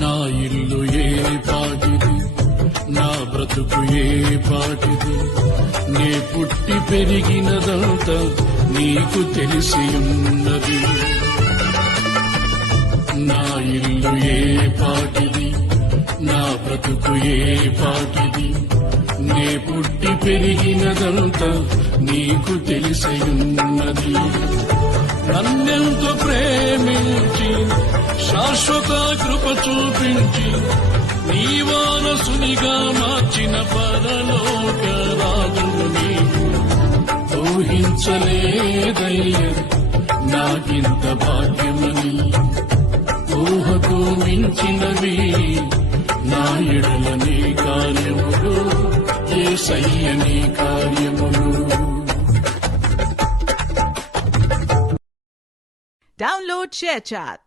నా ఇల్లు ఏ పాటిది, నా బ్రతుకు ఏ పాటిది, నే పుట్టి పెరిగినదంతా నీకు తెలిసి ఉన్నది. నా ఇల్లు ఏ పాటిది, నా బ్రతుకు ఏ పాటిది, నే పుట్టి పెరిగినదంతా నీకు తెలిసి ఉన్నది. నన్నెంతో ప్రేమించి శాశ్వత కృప చూపించి నీ వారసునిగా మార్చిన పరలోక రాజును నీకు ఊహించలేదయ్యా నాకింత భాగ్యమని. ఊహకు మించినవి నా ఎడల నీ కార్యములు, యేసయ్య నీ కార్యములు. Download ShareChat.